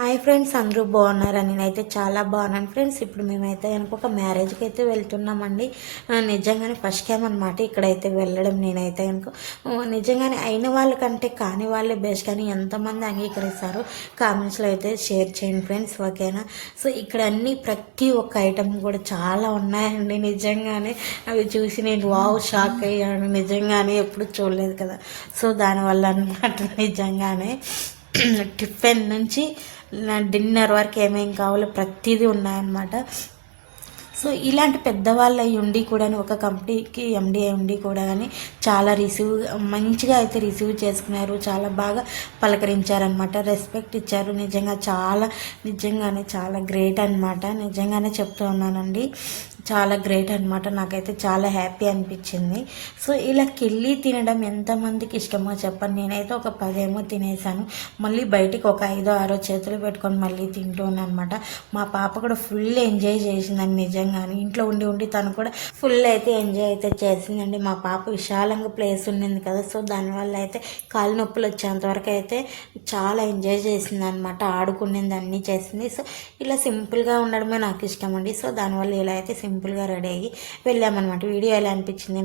Hi friends అందరూ బాగున్నారా? నేనైతే చాలా బాగున్నాను. ఫ్రెండ్స్ ఇప్పుడు మేమైతే కనుక ఒక మ్యారేజ్కి అయితే వెళ్తున్నామండి. నిజంగానే ఫస్ట్ టైం అనమాట ఇక్కడైతే వెళ్ళడం. నేనైతే కనుక నిజంగానే అయిన వాళ్ళకంటే కాని వాళ్ళే బెస్ట్. కానీ ఎంతమంది అంగీకరిస్తారు కామెంట్స్లో అయితే షేర్ చేయండి ఫ్రెండ్స్ ఓకేనా? సో ఇక్కడ అన్ని ప్రతి ఒక్క ఐటమ్ కూడా చాలా ఉన్నాయండి నిజంగానే. అవి చూసి నేను వావ్ షాక్ అయ్యాను. నిజంగానే ఎప్పుడు చూడలేదు కదా. సో దానివల్ల అనమాట నిజంగానే. టిఫిన్ నుంచి డిన్నర్ వరకు ఏమేమి కావాలో ప్రతిదీ ఉన్నాయన్నమాట. సో ఇలాంటి పెద్దవాళ్ళు అయి ఉండి కూడా ఒక కంపెనీకి ఎండి అయి ఉండి కూడా కానీ చాలా రిసీవ్ మంచిగా అయితే రిసీవ్ చేసుకున్నారు. చాలా బాగా పలకరించారనమాట రెస్పెక్ట్ ఇచ్చారు. నిజంగా చాలా నిజంగానే చాలా గ్రేట్ అనమాట నిజంగానే చెప్తూ ఉన్నానండి. చాలా గ్రేట్ అనమాట నాకైతే చాలా హ్యాపీ అనిపించింది. సో ఇలా కెళ్ళి తినడం ఎంతమందికి ఇష్టమో చెప్పండి. నేనైతే ఒక పదేమో తినేసాను. మళ్ళీ బయటికి ఒక ఐదో ఆరో చేతులు పెట్టుకొని మళ్ళీ తింటూ అనమాట మా పాప కూడా ఫుల్ ఎంజాయ్ చేయడం కానీ ఇంట్లో ఉండి ఉండి తను కూడా ఫుల్ అయితే ఎంజాయ్ అయితే చేసిందండి. మా పాప విశాలంగా ప్లేస్ ఉండింది కదా సో దానివల్ల అయితే కాలు నొప్పులు వచ్చేంతవరకు అయితే చాలా ఎంజాయ్ చేసింది అనమాట ఆడుకునేది అన్నీ చేసింది. సో ఇలా సింపుల్గా ఉండడమే నాకు ఇష్టం అండి సో దానివల్ల ఇలా అయితే సింపుల్గా రెడీ అయ్యి వెళ్ళామన్నమాట. వీడియో ఎలా అనిపించింది